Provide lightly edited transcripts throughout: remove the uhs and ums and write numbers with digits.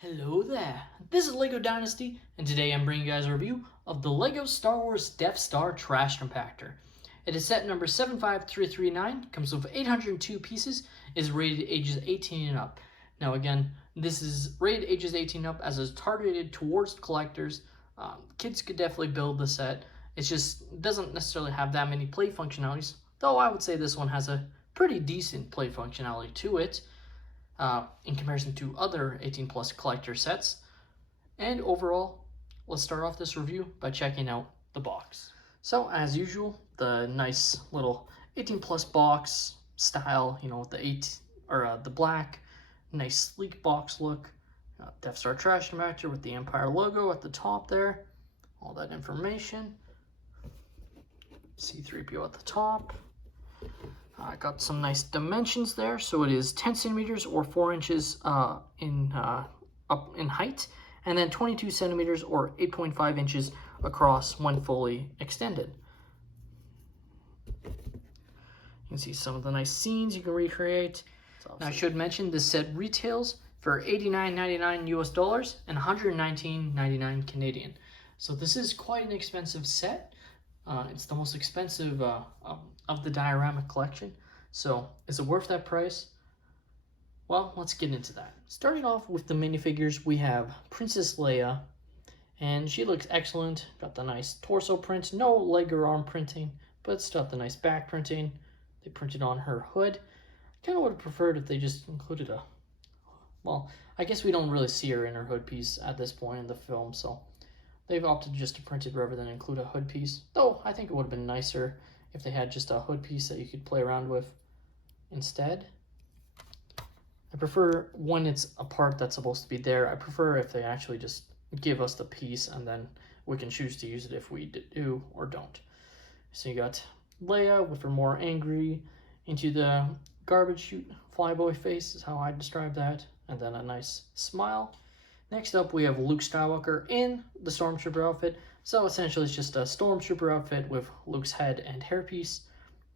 Hello there, this is LEGO Dynasty, and today I'm bringing you guys a review of the LEGO Star Wars Death Star Trash Compactor. It is set number 75339, comes with 802 pieces, is rated ages 18 and up. Now again, this is rated ages 18 up as it's targeted towards collectors. Kids could definitely build the set. It just doesn't necessarily have that many play functionalities, though I would say this one has a pretty decent play functionality to it. In comparison to other 18 plus collector sets. And overall, let's start off this review by checking out the box. So as usual, the nice little 18 plus box style, with the black, nice sleek box look. Death Star Trash Compactor with the Empire logo at the top there. All that information. C-3PO at the top. I got some nice dimensions there. So it is 10 centimeters or 4 inches up in height, and then 22 centimeters or 8.5 inches across when fully extended. You can see some of the nice scenes you can recreate. Now I should mention this set retails for $89.99 US dollars and $119.99 Canadian. So this is quite an expensive set. It's the most expensive of the diorama collection. So is it worth that price? Well, let's get into that. Starting off with the minifigures, we have Princess Leia, and she looks excellent. Got the nice torso print, no leg or arm printing, but still got the nice back printing. They printed on her hood. I kind of would have preferred if they just included well, I guess we don't really see her in her hood piece at this point in the film, so they've opted just to print it rather than include a hood piece. Though, I think it would have been nicer if they had just a hood piece that you could play around with instead. I prefer when it's a part that's supposed to be there, I prefer if they actually just give us the piece and then we can choose to use it if we do or don't. So you got Leia with her more angry, into the garbage chute flyboy face is how I describe that, and then a nice smile. Next up, we have Luke Skywalker in the Stormtrooper outfit. So essentially, it's just a Stormtrooper outfit with Luke's head and hairpiece.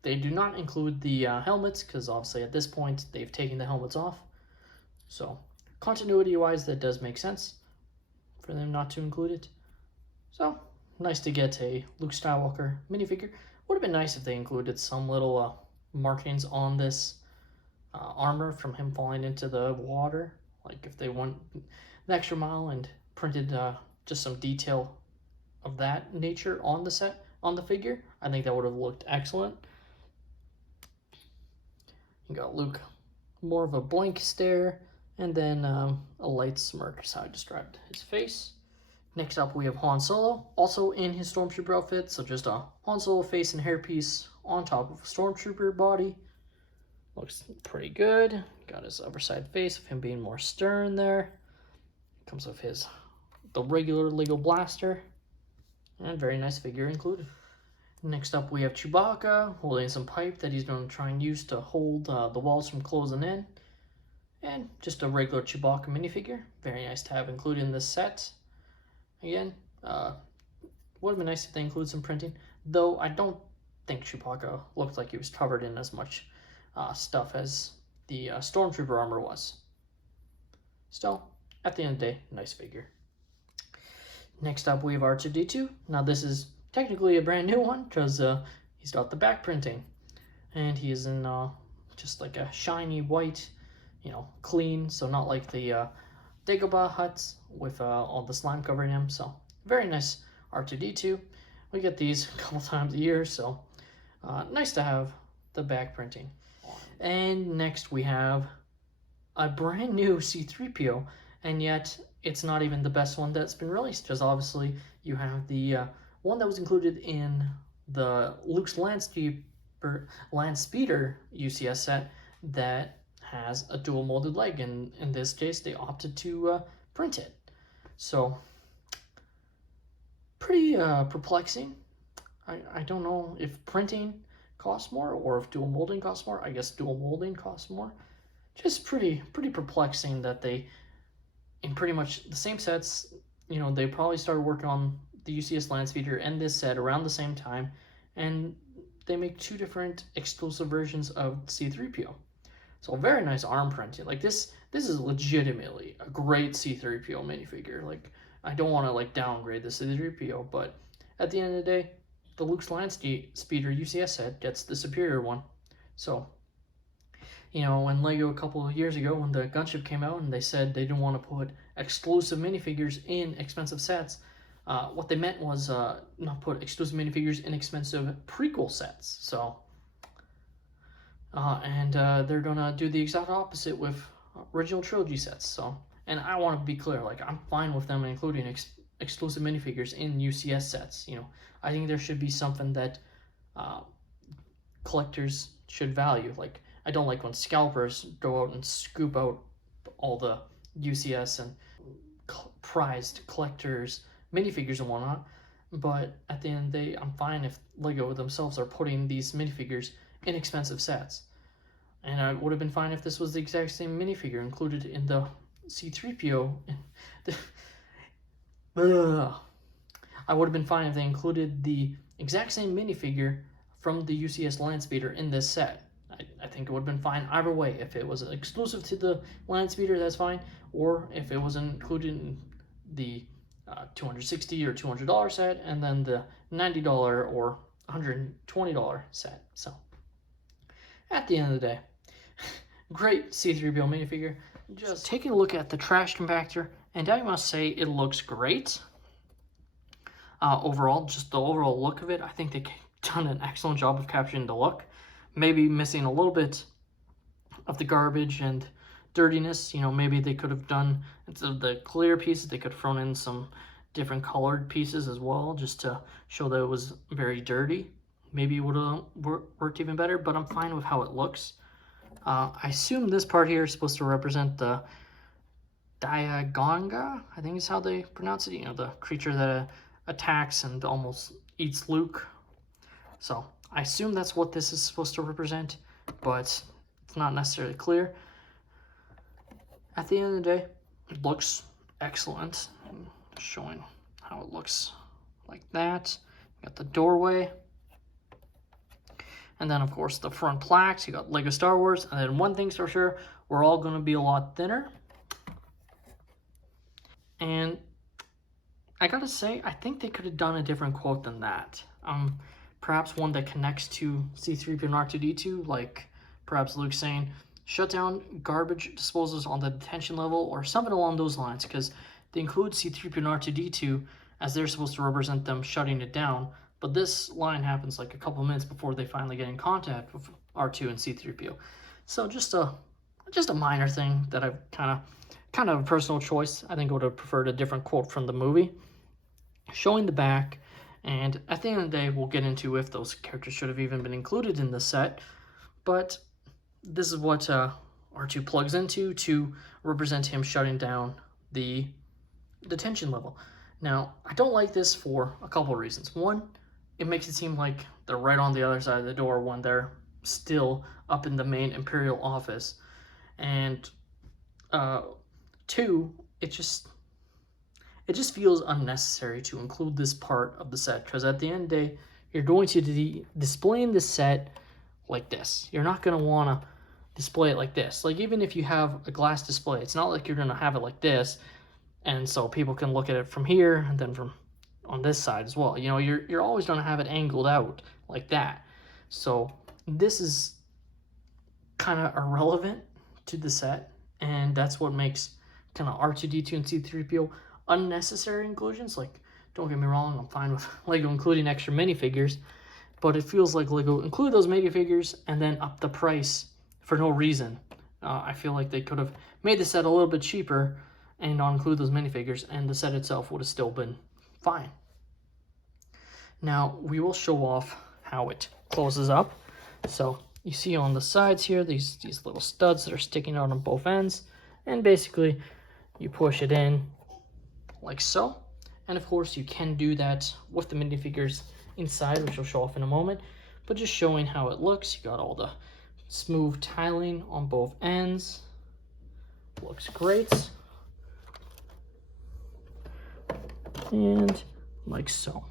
They do not include the helmets, because obviously at this point, they've taken the helmets off. So continuity-wise, that does make sense for them not to include it. So nice to get a Luke Skywalker minifigure. Would have been nice if they included some little markings on this armor from him falling into the water. Like if they went the extra mile and printed just some detail of that nature on the set, on the figure, I think that would have looked excellent. You got Luke, more of a blank stare, and then a light smirk is how I described his face. Next up, we have Han Solo, also in his Stormtrooper outfit, so just a Han Solo face and hairpiece on top of a Stormtrooper body. Looks pretty good. Got his other side face of him being more stern there. Comes with the regular LEGO blaster. And very nice figure included. Next up we have Chewbacca holding some pipe that he's going to try and use to hold the walls from closing in. And just a regular Chewbacca minifigure. Very nice to have included in this set. Again, would have been nice if they include some printing. Though I don't think Chewbacca looked like he was covered in as much stuff as the Stormtrooper armor was. Still, at the end of the day, nice figure. Next up, we have R2-D2. Now, this is technically a brand new one because he's got the back printing, and he is in just like a shiny white, clean. So not like the Dagobah huts with all the slime covering him. So very nice R2-D2. We get these a couple times a year, so nice to have the back printing. And next we have a brand new C-3PO, and yet it's not even the best one that's been released, because obviously you have the one that was included in the Luke's Landspeeder UCS set that has a dual molded leg, and in this case they opted to print it. So pretty perplexing. I don't know if printing costs more or if dual molding costs more. I guess dual molding costs more. Just pretty perplexing that they, in pretty much the same sets, they probably started working on the UCS Landspeeder and this set around the same time, and they make two different exclusive versions of C-3PO. So very nice arm printing. Like this is legitimately a great C3PO minifigure. Like I don't want to like downgrade the C3PO, but at the end of the day, the Luke's Land Speeder UCS set gets the superior one. So, you know, when LEGO a couple of years ago, when the gunship came out and they said they didn't want to put exclusive minifigures in expensive sets, what they meant was not put exclusive minifigures in expensive prequel sets. So, they're gonna do the exact opposite with original trilogy sets. So, and I want to be clear, like I'm fine with them including exclusive minifigures in UCS sets. You know, I think there should be something that collectors should value. Like I don't like when scalpers go out and scoop out all the UCS and prized collectors minifigures and whatnot. But at the end of the day, I'm fine if LEGO themselves are putting these minifigures in expensive sets. And I would have been fine if this was the exact same minifigure included in the C3PO. I would have been fine if they included the exact same minifigure from the UCS Land Speeder in this set. I think it would have been fine either way. If it was exclusive to the Land Speeder, that's fine. Or if it was included in the $260 or $200 set, and then the $90 or $120 set. So, at the end of the day, great C3PO minifigure. Just taking a look at the trash compactor, and I must say it looks great. Overall, just the overall look of it, I think they've done an excellent job of capturing the look. Maybe missing a little bit of the garbage and dirtiness. You know, maybe they could have done, instead of the clear pieces, they could have thrown in some different colored pieces as well, just to show that it was very dirty. Maybe it would have worked even better, but I'm fine with how it looks. I assume this part here is supposed to represent the Diagonga, I think is how they pronounce it. You know, the creature that attacks and almost eats Luke. So I assume that's what this is supposed to represent, but it's not necessarily clear. At the end of the day, it looks excellent. Showing how it looks like that. You got the doorway. And then, of course, the front plaques. You got LEGO Star Wars. And then one thing's for sure, we're all going to be a lot thinner. And I gotta say, I think they could have done a different quote than that. Perhaps one that connects to C3PO and R2-D2, like perhaps Luke saying, shut down garbage disposals on the detention level, or something along those lines, because they include C3PO and R2-D2 as they're supposed to represent them shutting it down, but this line happens like a couple minutes before they finally get in contact with R2 and C3PO. So just a minor thing that I've kind of a personal choice. I think I would have preferred a different quote from the movie. Showing the back, and at the end of the day, we'll get into if those characters should have even been included in the set, but this is what R2 plugs into to represent him shutting down the detention level. Now, I don't like this for a couple of reasons. One, it makes it seem like they're right on the other side of the door when they're still up in the main Imperial office. And two, it just feels unnecessary to include this part of the set, because at the end of the day, you're going to be displaying the set like this. You're not going to want to display it like this. Like, even if you have a glass display, it's not like you're going to have it like this, and so people can look at it from here and then from on this side as well. You know, you're always going to have it angled out like that. So this is kind of irrelevant to the set, and that's what makes kind of R2-D2 and C3PO unnecessary inclusions. Like, don't get me wrong, I'm fine with LEGO including extra minifigures, but it feels like LEGO include those minifigures and then up the price for no reason. I feel like they could have made the set a little bit cheaper and not include those minifigures, and the set itself would have still been fine. Now, we will show off how it closes up. So you see on the sides here, these little studs that are sticking out on both ends, and basically you push it in like so. And of course you can do that with the minifigures inside, which I'll show off in a moment, but just showing how it looks. You got all the smooth tiling on both ends. Looks great. And like so.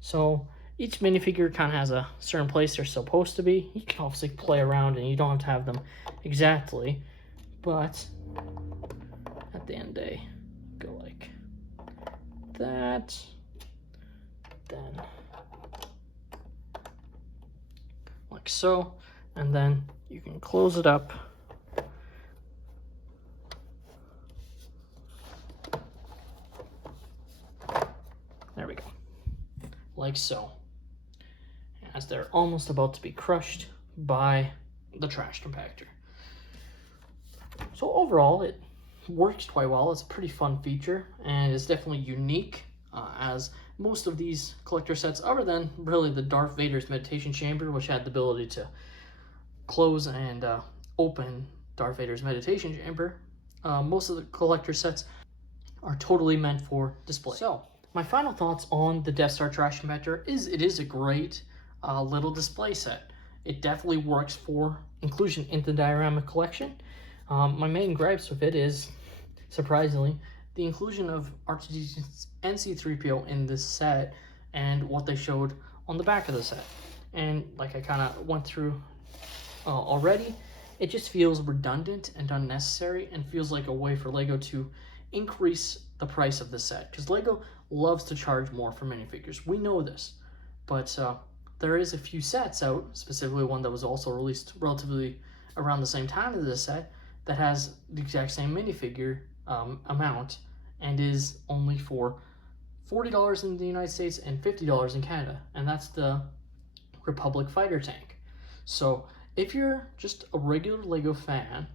So Each minifigure kind of has a certain place they're supposed to be. You can obviously play around and you don't have to have them exactly, but at the end of the day, go like that, then like so, and then you can close it up. There we go, like so, as they're almost about to be crushed by the trash compactor. So overall, it works quite well. It's a pretty fun feature, and it's definitely unique, as most of these collector sets, other than really the Darth Vader's meditation chamber, which had the ability to close and open Darth Vader's meditation chamber, most of the collector sets are totally meant for display. So my final thoughts on the Death Star Trash Compactor is it is a great little display set. It definitely works for inclusion in the diorama collection. My main gripes with it is, surprisingly, the inclusion of R2-D2's NC-3PO in this set and what they showed on the back of the set. And like I kind of went through already, it just feels redundant and unnecessary and feels like a way for LEGO to increase the price of the set, because LEGO loves to charge more for minifigures. We know this, but there is a few sets out, specifically one that was also released relatively around the same time as this set, that has the exact same minifigure amount and is only for $40 in the United States and $50 in Canada, and that's the Republic fighter tank. So if you're just a regular LEGO fan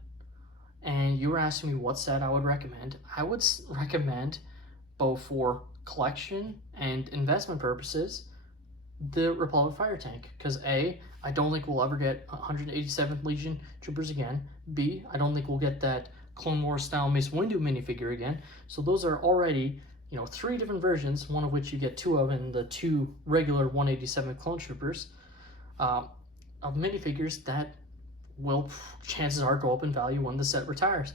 and you were asking me what set I would recommend recommend, both for collection and investment purposes, the Republic fighter tank, because A, I don't think we'll ever get 187th Legion troopers again. B, I don't think we'll get that Clone Wars style Mace Windu minifigure again. So those are already, 3 different versions, one of which you get 2 of in the 2 regular 187th clone troopers, of minifigures that will, chances are, go up in value when the set retires.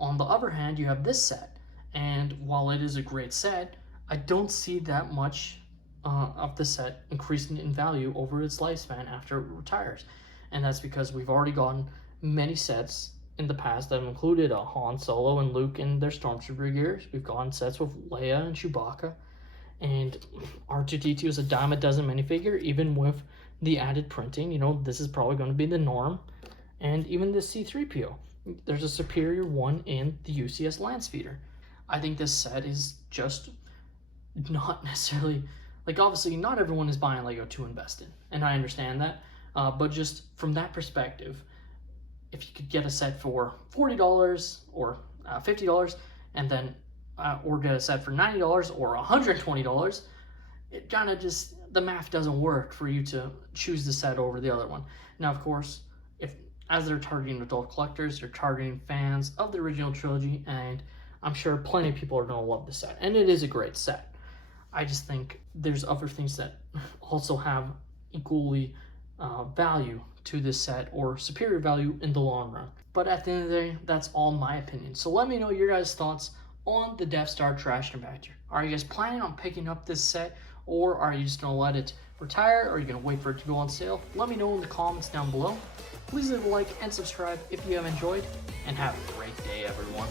On the other hand, you have this set, and while it is a great set, I don't see that much of the set increasing in value over its lifespan after it retires. And that's because we've already gotten many sets in the past that have included Han Solo and Luke in their Stormtrooper gears. We've gotten sets with Leia and Chewbacca, and R2-D2 is a dime a dozen minifigure, even with the added printing. This is probably going to be the norm. And even the C-3PO, there's a superior one in the UCS Landspeeder. I think this set is just not necessarily, obviously not everyone is buying LEGO to invest in, and I understand that, but just from that perspective, if you could get a set for $40 or $50 and then or get a set for $90 or $120, it kind of just, the math doesn't work for you to choose the set over the other one. Now, of course, as they're targeting adult collectors, they're targeting fans of the original trilogy, and I'm sure plenty of people are going to love the set, and it is a great set. I just think there's other things that also have equally value to this set, or superior value in the long run. But at the end of the day, that's all my opinion. So let me know your guys' thoughts on the Death Star Trash Compactor. Are you guys planning on picking up this set, or are you just going to let it retire, or are you going to wait for it to go on sale? Let me know in the comments down below. Please leave a like and subscribe if you have enjoyed, and have a great day, everyone.